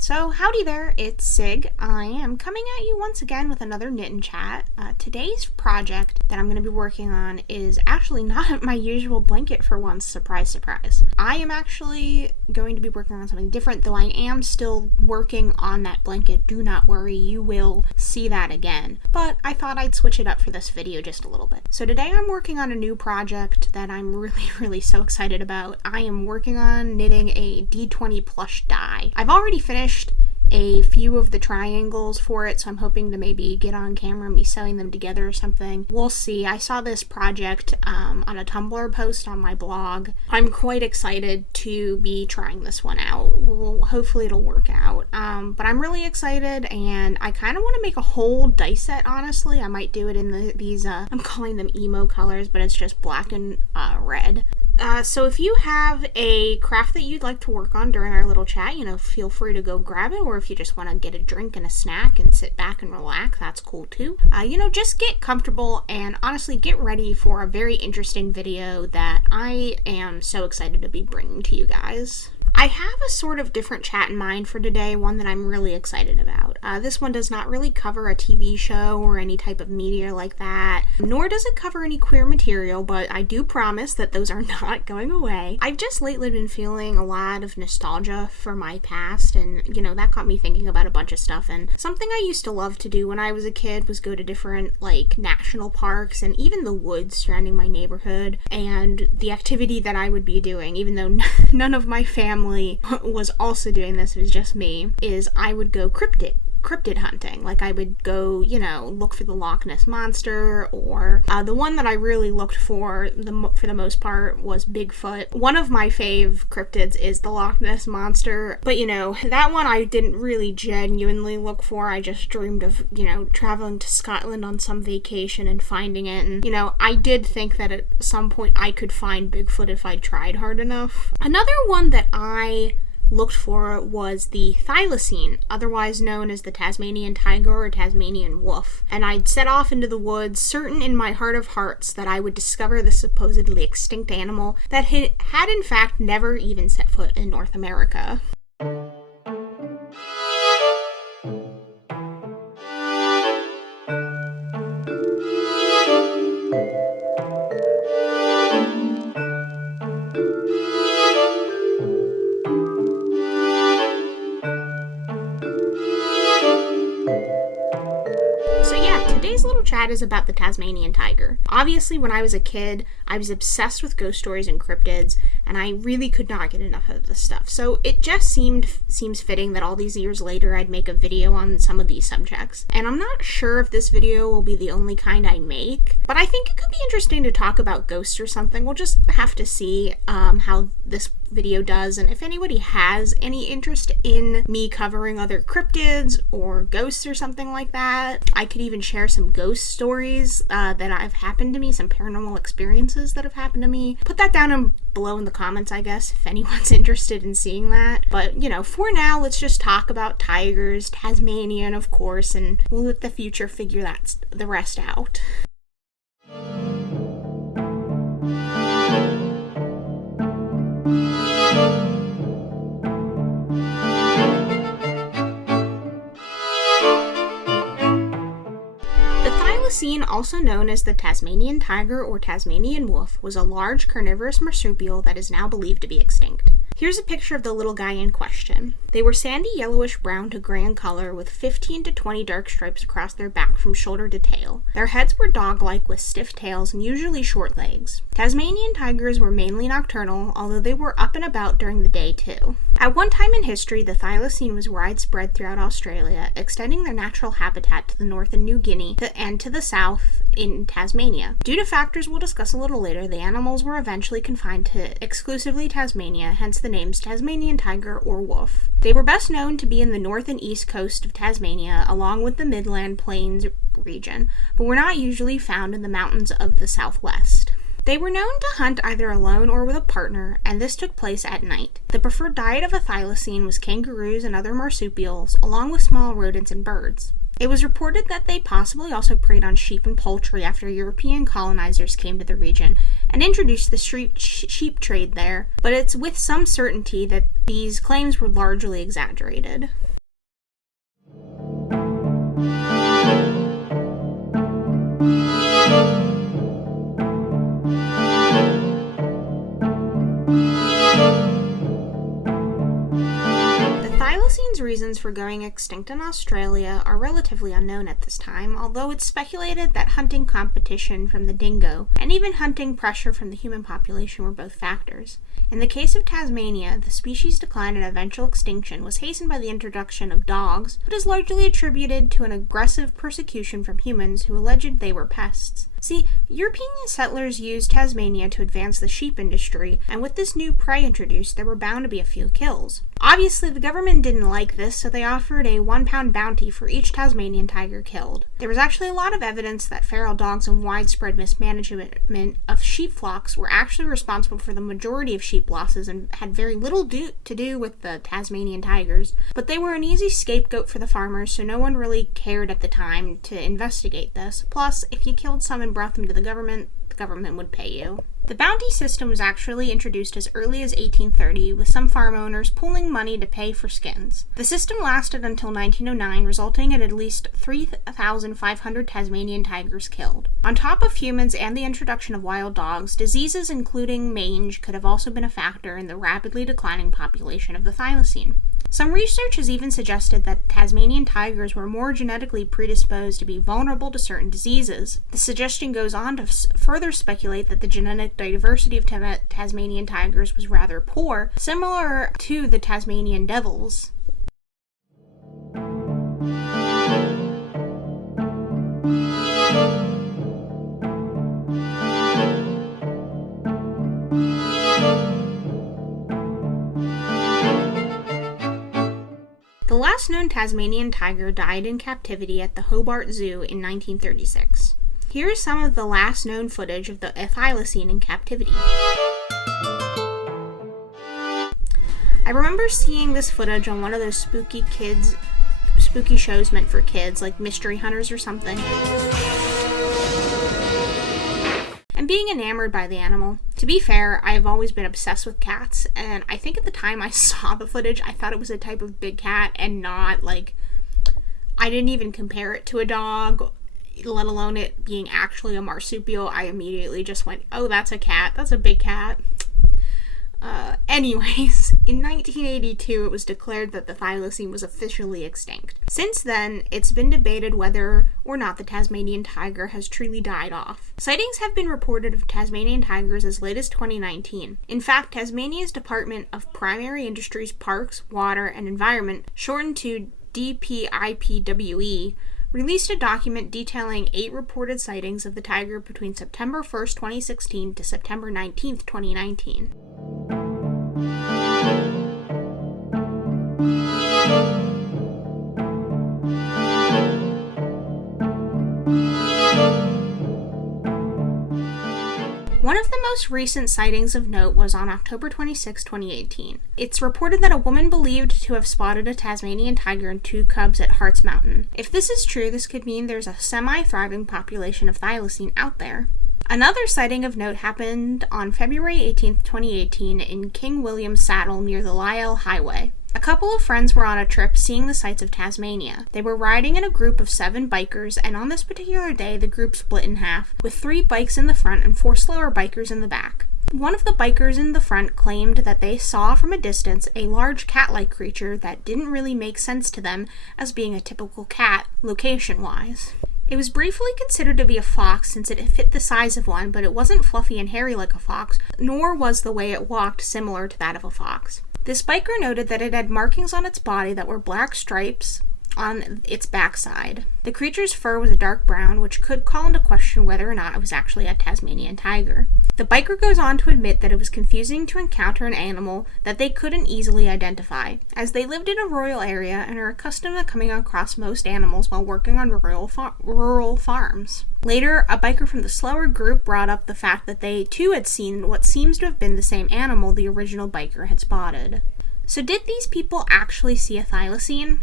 So howdy there, it's Sig. I am coming at you once again with another knit and chat. Today's project that I'm going to be working on is actually not my usual blanket for once, surprise, surprise. I am actually going to be working on something different, though I am still working on that blanket. Do not worry, you will see that again. But I thought I'd switch it up for this video just a little bit. So today I'm working on a new project that I'm really so excited about. I am working on knitting a D20 plush die. I've already finished a few of the triangles for it, so I'm hoping to maybe get on camera and be sewing them together or something. We'll see. I saw this project on a Tumblr post on my blog. I'm quite excited to be trying this one out. Hopefully it'll work out. But I'm really excited, and I kind of want to make a whole dice set, honestly. I might do it in these, I'm calling them emo colors, but it's just black and red. So if you have a craft that you'd like to work on during our little chat, feel free to go grab it, or if you just want to get a drink and a snack and sit back and relax, that's cool too. Just get comfortable and honestly get ready for a very interesting video that I am so excited to be bringing to you guys. I have a sort of different chat in mind for today, one that I'm really excited about. This one does not really cover a TV show or any type of media like that, nor does it cover any queer material, but I do promise that those are not going away. I've just lately been feeling a lot of nostalgia for my past, and that got me thinking about a bunch of stuff. And something I used to love to do when I was a kid was go to different national parks and even the woods surrounding my neighborhood. And the activity that I would be doing, even though none of my family was also doing this, it was just me, is I would go cryptid hunting. I would go, look for the Loch Ness Monster, or the one that I really looked for the most part was Bigfoot. One of my fave cryptids is the Loch Ness Monster, but that one I didn't really genuinely look for. I just dreamed of, traveling to Scotland on some vacation and finding it, and, I did think that at some point I could find Bigfoot if I tried hard enough. Another one that I looked for was the Thylacine, otherwise known as the Tasmanian tiger or Tasmanian wolf, and I'd set off into the woods, certain in my heart of hearts that I would discover the supposedly extinct animal that had in fact never even set foot in North America. Today's little chat is about the Tasmanian tiger. Obviously, when I was a kid, I was obsessed with ghost stories and cryptids, and I really could not get enough of this stuff. So it just seems fitting that all these years later I'd make a video on some of these subjects. And I'm not sure if this video will be the only kind I make, but I think it could be interesting to talk about ghosts or something. We'll just have to see how this video does, and if anybody has any interest in me covering other cryptids or ghosts or something like that. I could even share some ghost stories that have happened to me, some paranormal experiences that have happened to me. Put that down below in the comments, I guess, if anyone's interested in seeing that. But, for now, let's just talk about tigers, Tasmanian, of course, and we'll let the future figure the rest out. The Thylacine, also known as the Tasmanian tiger or Tasmanian wolf, was a large carnivorous marsupial that is now believed to be extinct. Here's a picture of the little guy in question. They were sandy yellowish brown to gray in color, with 15 to 20 dark stripes across their back from shoulder to tail. Their heads were dog-like with stiff tails and usually short legs. Tasmanian tigers were mainly nocturnal, although they were up and about during the day too. At one time in history, the Thylacine was widespread throughout Australia, extending their natural habitat to the north in New Guinea and to the south in Tasmania. Due to factors we'll discuss a little later, the animals were eventually confined to exclusively Tasmania, hence the names Tasmanian tiger or wolf. They were best known to be in the north and east coast of Tasmania, along with the Midland Plains region, but were not usually found in the mountains of the southwest. They were known to hunt either alone or with a partner, and this took place at night. The preferred diet of a thylacine was kangaroos and other marsupials, along with small rodents and birds. It was reported that they possibly also preyed on sheep and poultry after European colonizers came to the region and introduced the sheep trade there, but it's with some certainty that these claims were largely exaggerated. Thylacine's reasons for going extinct in Australia are relatively unknown at this time, although it's speculated that hunting competition from the dingo and even hunting pressure from the human population were both factors. In the case of Tasmania, the species' decline and eventual extinction was hastened by the introduction of dogs, but is largely attributed to an aggressive persecution from humans who alleged they were pests. See, European settlers used Tasmania to advance the sheep industry, and with this new prey introduced, there were bound to be a few kills. Obviously, the government didn't like this, so they offered a £1 bounty for each Tasmanian tiger killed. There was actually a lot of evidence that feral dogs and widespread mismanagement of sheep flocks were actually responsible for the majority of sheep losses and had very little to do with the Tasmanian tigers, but they were an easy scapegoat for the farmers, so no one really cared at the time to investigate this. Plus, if you killed some and brought them to the government would pay you. The bounty system was actually introduced as early as 1830, with some farm owners pooling money to pay for skins. The system lasted until 1909, resulting in at least 3,500 Tasmanian tigers killed. On top of humans and the introduction of wild dogs, diseases including mange could have also been a factor in the rapidly declining population of the thylacine. Some research has even suggested that Tasmanian tigers were more genetically predisposed to be vulnerable to certain diseases. The suggestion goes on to further speculate that the genetic diversity of Tasmanian tigers was rather poor, similar to the Tasmanian devils. The last known Tasmanian tiger died in captivity at the Hobart Zoo in 1936. Here is some of the last known footage of the thylacine in captivity. I remember seeing this footage on one of those spooky shows meant for kids, like Mystery Hunters or something, and being enamored by the animal. To be fair, I've always been obsessed with cats, and I think at the time I saw the footage, I thought it was a type of big cat and not, I didn't even compare it to a dog, let alone it being actually a marsupial. I immediately just went, oh, that's a cat, that's a big cat. Anyways, in 1982, it was declared that the thylacine was officially extinct. Since then, it's been debated whether or not the Tasmanian tiger has truly died off. Sightings have been reported of Tasmanian tigers as late as 2019. In fact, Tasmania's Department of Primary Industries, Parks, Water, and Environment, shortened to DPIPWE, released a document detailing 8 reported sightings of the tiger between September 1st, 2016 to September 19th, 2019. One of the most recent sightings of note was on October 26, 2018. It's reported that a woman believed to have spotted a Tasmanian tiger and 2 cubs at Hart's Mountain. If this is true, this could mean there's a semi-thriving population of thylacine out there. Another sighting of note happened on February 18, 2018 in King William Saddle near the Lyell Highway. A couple of friends were on a trip seeing the sights of Tasmania. They were riding in a group of 7 bikers, and on this particular day, the group split in half, with 3 bikes in the front and 4 slower bikers in the back. One of the bikers in the front claimed that they saw from a distance a large cat-like creature that didn't really make sense to them as being a typical cat, location-wise. It was briefly considered to be a fox since it fit the size of one, but it wasn't fluffy and hairy like a fox, nor was the way it walked similar to that of a fox. This biker noted that it had markings on its body that were black stripes on its backside. The creature's fur was a dark brown, which could call into question whether or not it was actually a Tasmanian tiger. The biker goes on to admit that it was confusing to encounter an animal that they couldn't easily identify, as they lived in a rural area and are accustomed to coming across most animals while working on rural farms. Later, a biker from the slower group brought up the fact that they too had seen what seems to have been the same animal the original biker had spotted. So did these people actually see a thylacine?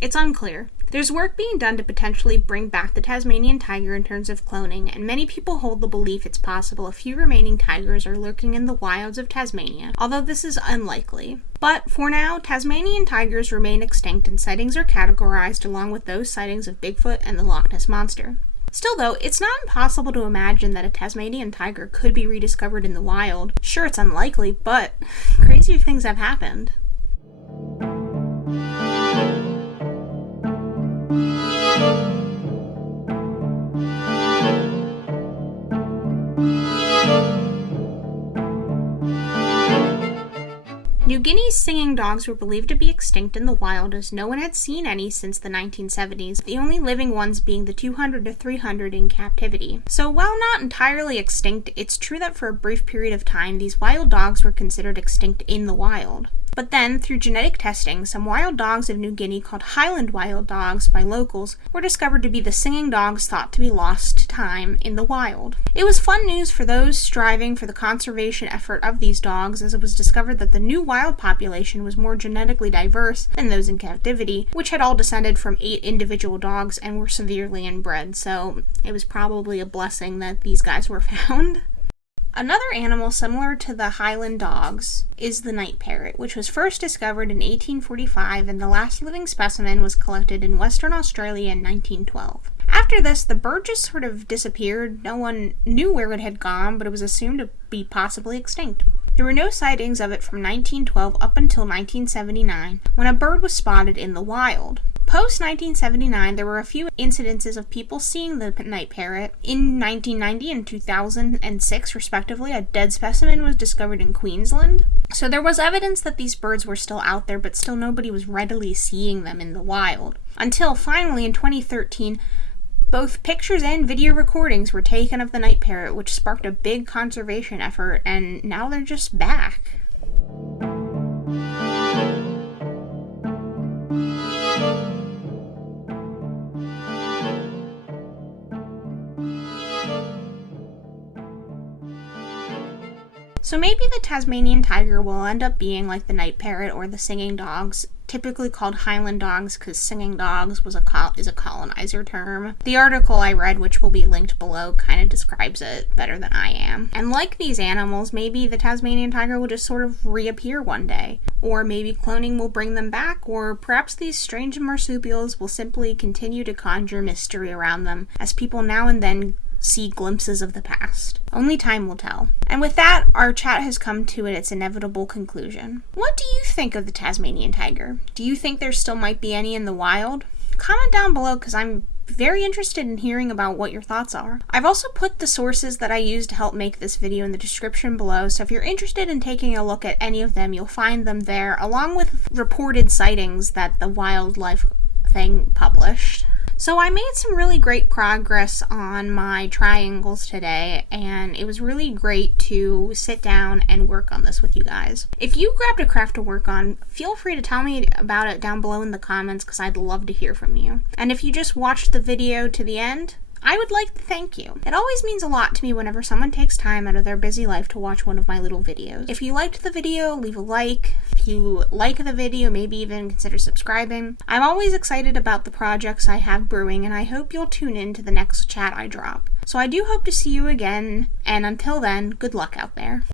It's unclear. There's work being done to potentially bring back the Tasmanian tiger in terms of cloning, and many people hold the belief it's possible a few remaining tigers are lurking in the wilds of Tasmania, although this is unlikely. But for now, Tasmanian tigers remain extinct and sightings are categorized along with those sightings of Bigfoot and the Loch Ness Monster. Still though, it's not impossible to imagine that a Tasmanian tiger could be rediscovered in the wild. Sure, it's unlikely, but crazier things have happened. these singing dogs were believed to be extinct in the wild, as no one had seen any since the 1970s, the only living ones being the 200 to 300 in captivity. So while not entirely extinct, it's true that for a brief period of time, these wild dogs were considered extinct in the wild. But then, through genetic testing, some wild dogs of New Guinea called Highland wild dogs by locals were discovered to be the singing dogs thought to be lost to time in the wild. It was fun news for those striving for the conservation effort of these dogs, as it was discovered that the new wild population was more genetically diverse than those in captivity, which had all descended from 8 individual dogs and were severely inbred, so it was probably a blessing that these guys were found. Another animal similar to the Highland dogs is the night parrot, which was first discovered in 1845, and the last living specimen was collected in Western Australia in 1912. After this, the bird just sort of disappeared. No one knew where it had gone, but it was assumed to be possibly extinct. There were no sightings of it from 1912 up until 1979, when a bird was spotted in the wild. Post-1979, there were a few incidences of people seeing the night parrot. In 1990 and 2006, respectively, a dead specimen was discovered in Queensland. So there was evidence that these birds were still out there, but still nobody was readily seeing them in the wild. Until finally, in 2013, both pictures and video recordings were taken of the night parrot, which sparked a big conservation effort, and now they're just back. So maybe the Tasmanian tiger will end up being like the night parrot or the singing dogs, typically called Highland dogs because singing dogs is a colonizer term. The article I read, which will be linked below, kind of describes it better than I am. And like these animals, maybe the Tasmanian tiger will just sort of reappear one day. Or maybe cloning will bring them back, or perhaps these strange marsupials will simply continue to conjure mystery around them as people now and then see glimpses of the past. Only time will tell. And with that, our chat has come to its inevitable conclusion. What do you think of the Tasmanian tiger? Do you think there still might be any in the wild? Comment down below because I'm very interested in hearing about what your thoughts are. I've also put the sources that I used to help make this video in the description below, so if you're interested in taking a look at any of them, you'll find them there, along with reported sightings that the wildlife thing published. So I made some really great progress on my triangles today, and it was really great to sit down and work on this with you guys. If you grabbed a craft to work on, feel free to tell me about it down below in the comments because I'd love to hear from you. And if you just watched the video to the end, I would like to thank you. It always means a lot to me whenever someone takes time out of their busy life to watch one of my little videos. If you liked the video, leave a like. If you like the video, maybe even consider subscribing. I'm always excited about the projects I have brewing, and I hope you'll tune in to the next chat I drop. So I do hope to see you again, and until then, good luck out there.